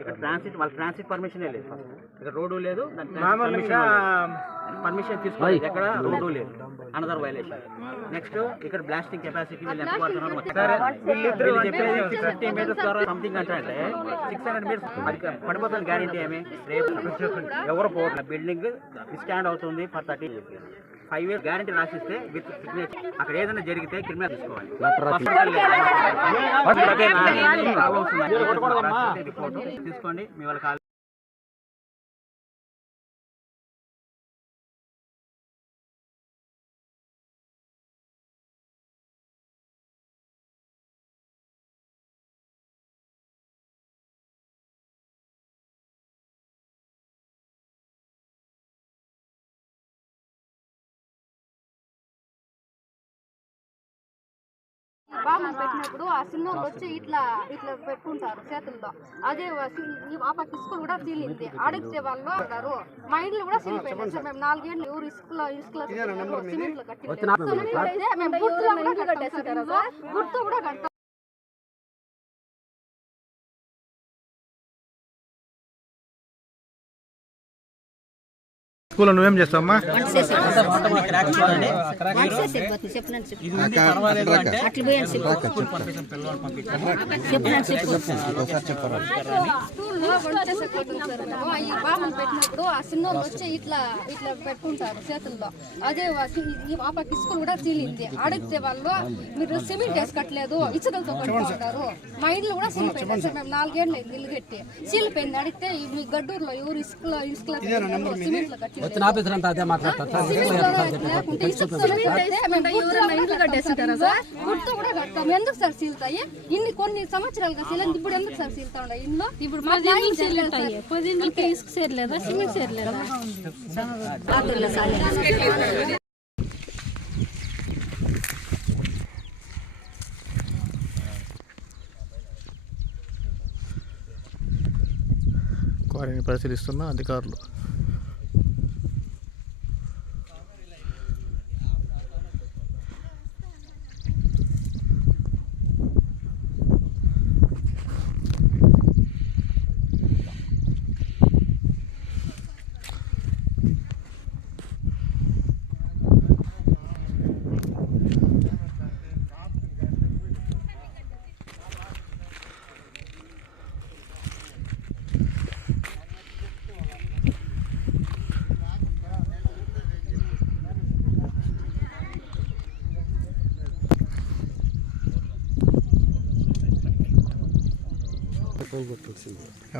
ఇక్కడ transit permission లేదు, ఇక్కడ రోడ్డు లేదు, పర్మిషన్ తీసుకోలేదు, ఎక్కడ రోడ్డు లేదు, అనదర్ వైలేషన్. నెక్స్ట్ ఇక్కడ బ్లాస్టింగ్ కెపాసిటీ వీళ్ళు ఎంత పడుతున్నారు చెప్పేది 650 మీటర్స్ ద్వారా సంథింగ్ అంటే 600 మీటర్స్ పడిపోతుంది గ్యారంటీ ఏమి రేపు ఎవరు పోవట్లేదు. బిల్డింగ్ స్టాండ్ అవుతుంది ఫర్ 5 years గ్యారంటీ రాసిస్తే విత్ సిగ్నేచర్. అక్కడ ఏదైనా జరిగితే క్రిమినల్ తీసుకోవాలి. రిపోర్ట్ తీసుకోండి మీ వాళ్ళకి. బాంబు పెట్టినప్పుడు ఆ సినిమాలు వచ్చి ఇట్లా ఇట్లా పెట్టుకుంటారు చేతుల్లో. అదే ఆ పక్క ఇసుకలు కూడా సీలింది. అడిగితే వాళ్ళు అంటారు మా ఇంట్లో కూడా సీలిపోయింది సార్. మేము 4 ఏళ్ళు ఎవరు ఇసుకలో సిమెంట్ లో కట్టి మేము గుర్తు కూడా కట్టాం. స్కూల్లో నువ్వేం చేస్తావమ్మా? పెట్టినప్పుడు ఆ సినిమాలు వచ్చి ఇట్లా ఇట్లా పెట్టుకుంటారు చేతుల్లో. అదే ఆ పక్క ఇసుకలు కూడా సీలింది. అడిగితే వాళ్ళు మీరు సిమెంట్ వేసి కట్టలేదు, ఇసుకలతో కట్టుకుంటారు. మా ఇంట్లో కూడా సీలిపోయింది సార్. మేము 4 ఏళ్ళు ఇల్లు కట్టి సీలిపోయింది. అడిగితే మీ గడ్డూరులో ఎవరు ఇసుకలో సిమెంట్ లో కట్టి గుర్తు కూడా కట్టాము. ఎందుకు సార్ సీల్తాయి ఇన్ని కొన్ని సంవత్సరాలుగా సీల్? ఇప్పుడు ఎందుకు సార్ సీల్తా ఉండే ఇల్లు? ఇప్పుడు ఇసుక సేర్లేదా, సిమెంట్ సేర్లేదా? క్వారీని పరిశీలిస్తున్న అధికారులు.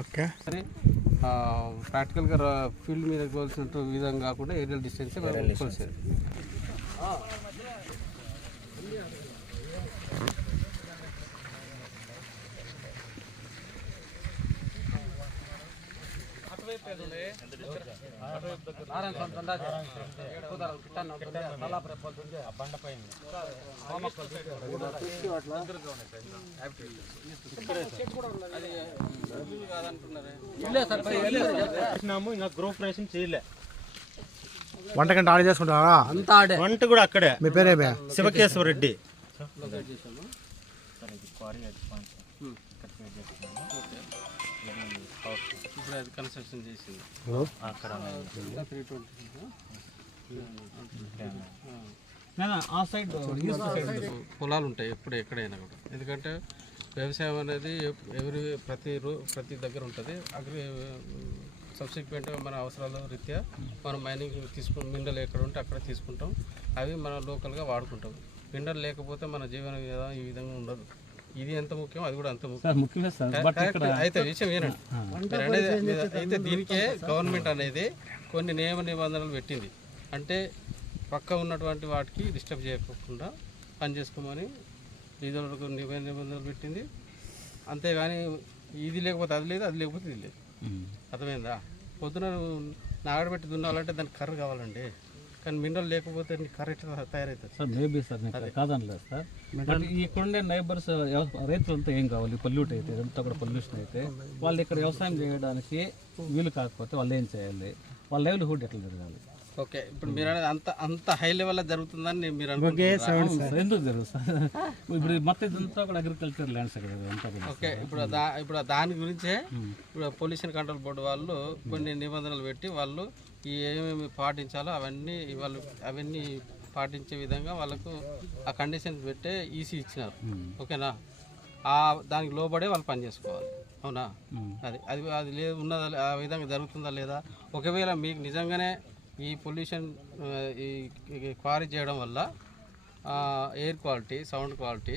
ఓకే, ప్రాక్టికల్గా ఫీల్డ్ మీద కోల్సినట్టు విధంగా కాకుండా ఏరియల్ డిస్టెన్స్ కోల్సేది. వంటకంటే ఆడ చేసుకుంటారా? వంట కూడా అక్కడే. మీ పేరేమే? శివకేశ్వర రెడ్డి. కన్స్ట్రక్షన్ చేసింది ఆ సైడ్ పొలాలు ఉంటాయి ఎప్పుడు ఎక్కడైనా కూడా. ఎందుకంటే వ్యవసాయం అనేది ప్రతి దగ్గర ఉంటుంది. సబ్సిక్వెంట్గా మన అవసరాల రీత్యా మనం మైనింగ్ మినరల్ ఎక్కడ ఉంటే అక్కడ తీసుకుంటాం. అవి మనం లోకల్గా వాడుకుంటాం. మినరల్ లేకపోతే మన జీవన విధానం ఈ విధంగా ఉండదు. ఇది ఎంత ముఖ్యం అది కూడా అంత ముఖ్యం. అయితే విషయం ఏనండి అయితే దీనికే గవర్నమెంట్ అనేది కొన్ని నియమ నిబంధనలు పెట్టింది. అంటే పక్క ఉన్నటువంటి వాటికి డిస్టర్బ్ చేయకుండా పని చేసుకోమని వీధులకు నిబంధనలు పెట్టింది. అంతేగాని ఇది లేకపోతే అది లేదు, అది లేకపోతే ఇది లేదు. అర్థమైందా? పొద్దున నాగడబెట్టి దున్నాలంటే దానికి కర్ర కావాలండి. కానీ మినరల్ లేకపోతే కర్ర తయారవుతుంది సార్. మేబీ సార్ కాదనలేదు సార్. ఇక్కడుండే నైబర్స్ రైతులంతా ఏం కావాలి? పొల్యూట్ అయితే ఇదంతా కూడా పొల్యూషన్ అయితే వాళ్ళు ఇక్కడ వ్యవసాయం చేయడానికి వీలు కాకపోతే వాళ్ళు ఏం చేయాలి? వాళ్ళ లైవ్లీహుడ్ ఎట్లా జరగాలి? ఓకే, ఇప్పుడు మీరు అనేది అంత హై లెవెల్లో జరుగుతుందని మీరు అనుకుంటున్నారా? ఎందుకు జరుగుతుంది సార్? ఇప్పుడు మొత్తం ఇదంతా కూడా అగ్రికల్చర్ ల్యాండ్స్ కదా అంతా కూడా. ఓకే, ఇప్పుడు దాని గురించే ఇప్పుడు పొల్యూషన్ కంట్రోల్ బోర్డు వాళ్ళు కొన్ని నిబంధనలు పెట్టి వాళ్ళు ఏమేమి పాటించాలో అవన్నీ పాటించే విధంగా వాళ్ళకు ఆ కండిషన్స్ పెట్టే ఈసీ ఇచ్చినారు. ఓకేనా, దానికి లోబడే వాళ్ళు పని చేసుకోవాలి. అవునా, అది లేదు ఉన్నదా, ఆ విధంగా జరుగుతుందా లేదా? ఒకవేళ మీకు నిజంగానే ఈ పొల్యూషన్ ఈ క్వారీ చేయడం వల్ల ఎయిర్ క్వాలిటీ, సౌండ్ క్వాలిటీ,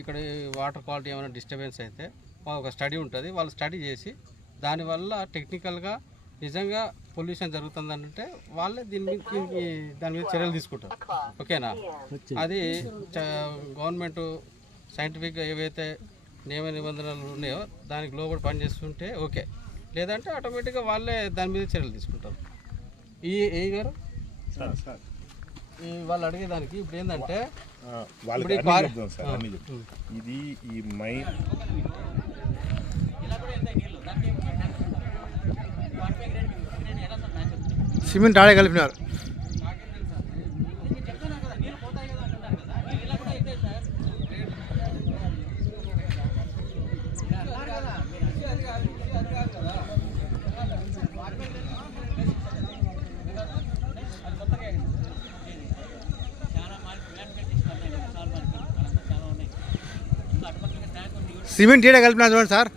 ఇక్కడ వాటర్ క్వాలిటీ ఏమైనా డిస్టర్బెన్స్ అయితే ఒక స్టడీ ఉంటుంది. వాళ్ళు స్టడీ చేసి దానివల్ల టెక్నికల్గా నిజంగా పొల్యూషన్ జరుగుతుందంటే వాళ్ళే దాని మీద చర్యలు తీసుకుంటారు. ఓకేనా, అది గవర్నమెంట్ సైంటిఫిక్గా ఏవైతే నియమ నిబంధనలు ఉన్నాయో దానికి లోబడి పనిచేస్తుంటే ఓకే, లేదంటే ఆటోమేటిక్గా వాళ్ళే దాని మీద చర్యలు తీసుకుంటారు. ఏ గారు వాళ్ళు అడిగేదానికి ఇప్పుడు ఏంటంటే ఇది ఈ మైన్ సిమెంట్ ఆడే కలిపినారు. సిమెంట్ ఈడే కలిపినా చూడండి సార్.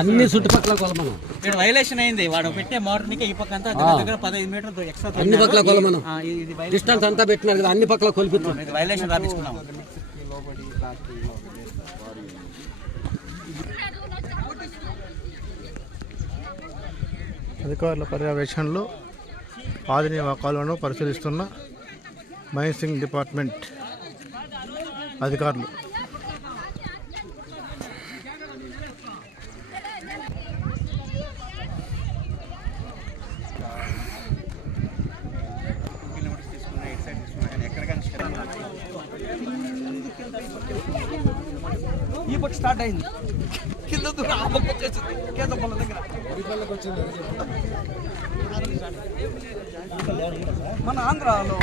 అన్ని చుట్టుపక్కల కొలమనం ఇక్కడ వైలేషన్ అయింది. వాడు పెట్టే మోటార్కి ఈ పక్క అంతా దగ్గర 15 మీటర్లు ఎక్స్ట్రా అన్ని పక్కల కొలమనం డిస్టెన్స్ అంతా పెట్టినారు కదా, అన్ని పక్కల కొలిపిస్తాం. వైలేషన్ రాపించుకున్నాం. అధికారుల పర్యవేక్షణలో ఆదినివా కాలువను పరిశీలిస్తున్న మైనింగ్ డిపార్ట్మెంట్ అధికారులు. ఈ పక్క స్టార్ట్ అయింది, కింద దూరం ఆ పక్క వచ్చేసింది కేంద్ర పొలం దగ్గర మన ఆంధ్రాలో.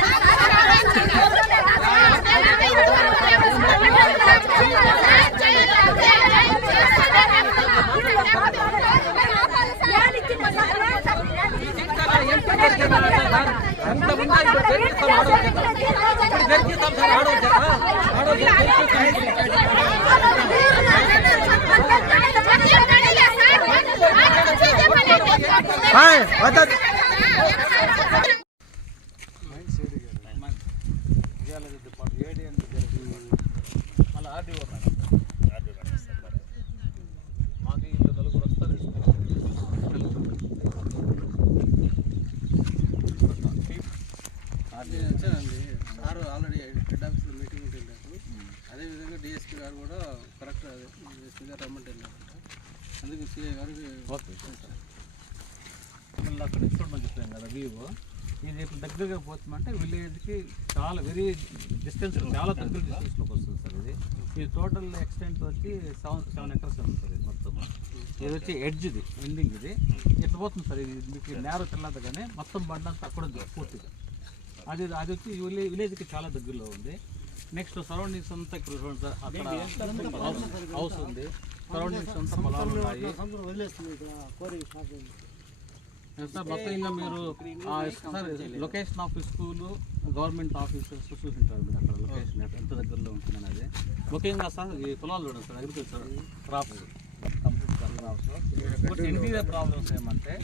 సార్ ఆల్రెడీ హెడ్ ఆఫీస్లో మీటింగ్ వెళ్ళారు. అదేవిధంగా డిఎస్పీ గారు కూడా కరెక్ట్ డిఎస్పీ గారు రమ్మంటే వెళ్ళారు. అందుకే సిఐ గారికి అక్కడ చూడమని చెప్పాను కదా వ్యూ. ఇది ఇప్పుడు దగ్గరగా పోతుందంటే విలేజ్కి చాలా వెరీ డిస్టెన్స్, చాలా దగ్గర డిస్టెన్స్లోకి వస్తుంది సార్. ఇది టోటల్ ఎక్స్టెంట్ వచ్చి 7 acres ఉంటుంది మొత్తం. ఇది వచ్చి ఎడ్జ్, ఇది ఎండింగ్, ఇది ఎట్లా పోతుంది సార్. ఇది మీకు నేరో తెల్లదు కానీ మొత్తం బండంతా అక్కడ ఉంది పూర్తిగా. అది వచ్చి విలేజ్కి చాలా దగ్గరలో ఉంది. నెక్స్ట్ సరౌండింగ్స్ అంతా ఇక్కడ చూడండి సార్, అక్కడ హౌస్ ఉంది, సరౌండింగ్స్ అంతా పొలాలు ఉన్నాయి సార్. మొత్తం ఇంకా మీరు sir location of school, government offices చూసింటారు మీరు అక్కడ లొకేషన్ ఎంత దగ్గరలో ఉంటుందని. అది ముఖ్యంగా సార్ ఈ పొలాలు చూడండి sir, agriculture crops, complete crops. Interior problems ఏమంటే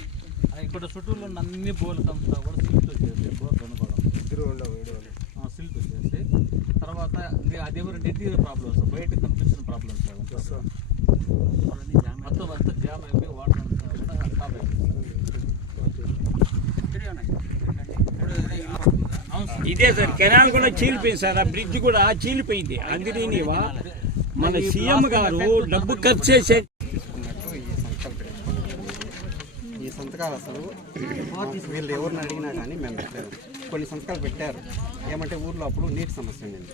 ఇక్కడ చుట్టూలో ఉన్న అన్ని బోర్లు అంతా కూడా సిల్ట్ వచ్చేసి, బోర్లు కొనుక్కోవడం సిల్ట్ వచ్చేసి, తర్వాత అదేమో ఇంటీరియర్ ప్రాబ్లమ్స్, బయట కనిపించిన ప్రాబ్లమ్స్ మొత్తం అంతా జామ్ అయిపోయి వాటర్ అంతా కూడా స్టాప్ అయిపోయింది. ఇదే సార్ కెనాల్ కూడా చీలిపోయింది సార్, ఆ బ్రిడ్జ్ కూడా చీలిపోయింది. అందుకని మన సీఎం గారు డబ్బు ఖర్చు చేసే ఈ సంతకాలు అసలు వీళ్ళు ఎవరిని అడిగినా కానీ మేము పెట్టారు. కొన్ని సంస్థలు పెట్టారు. ఏమంటే ఊర్లో అప్పుడు నీటి సమస్య ఉండింది.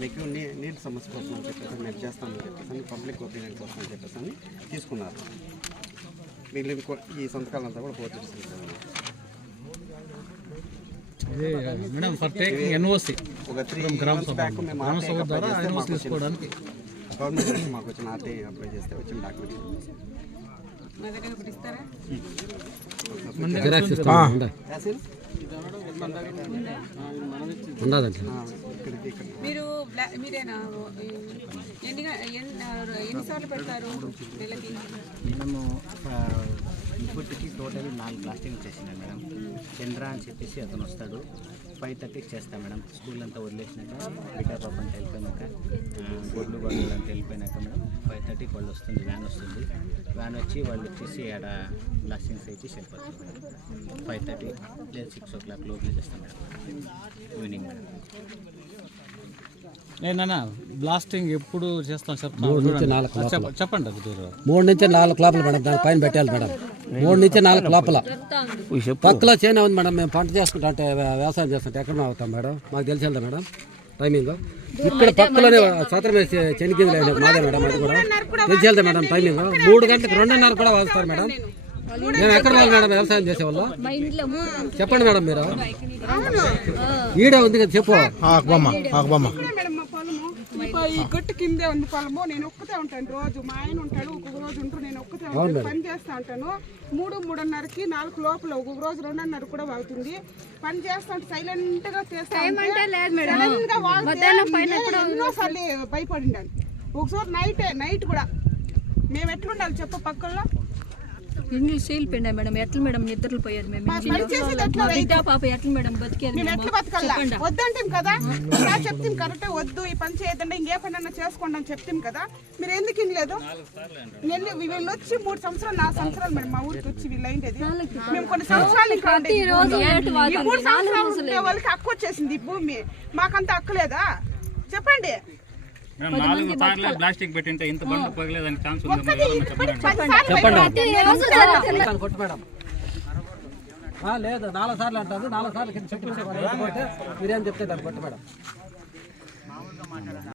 మీకు నీటి సమస్య కోసం అని చెప్పేసి మేము చేస్తామని చెప్పేసి పబ్లిక్ ఒపీనియన్ కోసం అని చెప్పేసి తీసుకున్నారు. మిగిలిన ఈ సంతకాలంతా కూడా పోటీ మేడం ఫర్ టేకింగ్ ఎన్ఓసి ఒక 3 months బ్యాక్ మేము తీసుకోవడానికి గవర్నమెంట్ నుంచి మాకు వచ్చిన ఆర్టీఐ అప్లై చేస్తే వచ్చిన డాక్యుమెంట్స్ మీరు మీరేనా ఎన్నిసార్లు పెడతారు నెలకి? మేము ఇప్పటికి టోటల్ 4 బ్లాస్టింగ్ చేసినాం మేడం. చంద్ర అని చెప్పేసి అతను వస్తాడు, 5:30కి చేస్తాం మేడం. స్కూల్ అంతా వదిలేసినాక బిడ్డ పాప అంతా వెళ్ళిపోయినాక గొడ్లు అంతా వెళ్ళిపోయినాక మేడం 5:30కి వాళ్ళు వస్తుంది, వ్యాన్ వస్తుంది. వ్యాన్ వచ్చి వాళ్ళు వచ్చేసి ఆడ బ్లాస్టింగ్స్ వేసి వెళ్ళిపోతారు మేడం. 5:30 లేదా 6 o'clock లోపల చేస్తాం మేడం ఈవినింగ్ మేడం. నేనన్నా బ్లాస్టింగ్ ఎప్పుడు చేస్తాం చెప్తాను. 3 నుంచి 4 చెప్పండి. 3 నుంచి 4 లోపల మేడం, దాని పైన పెట్టాలి మేడం. 3 నుంచి 4 లోపల పక్కలో చేనే ఉంది మేడం. మేము పంట చేసుకుంటా అంటే వ్యవసాయం చేస్తుంటే ఎక్కడ అవుతాం మేడం, మాకు తెలిసిందా మేడం టైమింగ్. ఇక్కడ పక్కలోనే స్వతంత్రం వేసి చెనికింది మాదే మేడం, అది కూడా తెలిసి మేడం టైమింగ్. 3 గంటలకు 2:30 కూడా వస్తారు మేడం. మేము ఎక్కడ వాళ్ళు మేడం వ్యవసాయం చేసేవాళ్ళు? చెప్పండి మేడం మీరు. ఈడే ఉంది కదా చెప్పు. ఈ గట్టు కిందే ఉంది పొలము. నేను ఒక్కతే ఉంటాను రోజు. మా ఆయన ఉంటాడు, ఒక్కొక్క రోజు ఉంటాడు, నేను ఒక్కతే ఉంటాను. పని చేస్తా ఉంటాను. 3:30కి 4 లోపల, ఒక్కొక్క రోజు 2:30 కూడా అవుతుంది. పని చేస్తా ఉంటే సైలెంట్ గా చేస్తా ఎన్నోసార్లు భయపడిండాను. ఒకసారి నైట్ కూడా మేము ఎట్లుండాలి చెప్పు పక్కల్లో ఇండ్లు సీలిపోయినాయి మేడం. ఎట్లా మేడం నిద్రలు పోయేది మేము? పాప ఎట్లా మేడం బతికేది? ఎట్లా బతకాల? వద్దంటాం కదా, చెప్తాం కరెక్ట్ వద్దు ఈ పని చేయదండి, ఇంకే పని చేసుకోండి అని చెప్తాం కదా. మీరు ఎందుకు ఇనలేదు? వీళ్ళు వచ్చి 3 సంవత్సరాలు 4 సంవత్సరాలు మేడం మా ఊరికి వచ్చి వీళ్ళు అయింది. మేము కొన్ని సంవత్సరాలు వాళ్ళకి హక్కు వచ్చేసింది ఈ భూమి, మాకంత హక్కు లేదా చెప్పండి. 4 సార్లు బ్లాస్టింగ్ పెట్టింటే ఇంత బండ్లు పగలేదని ఛాన్స్ ఉంది. కొట్టు మేడం. లేదు 4 సార్లు అంటారు. 4 సార్లు కింద చెప్పి మీరేం చెప్తే దాన్ని కొట్టు మేడం.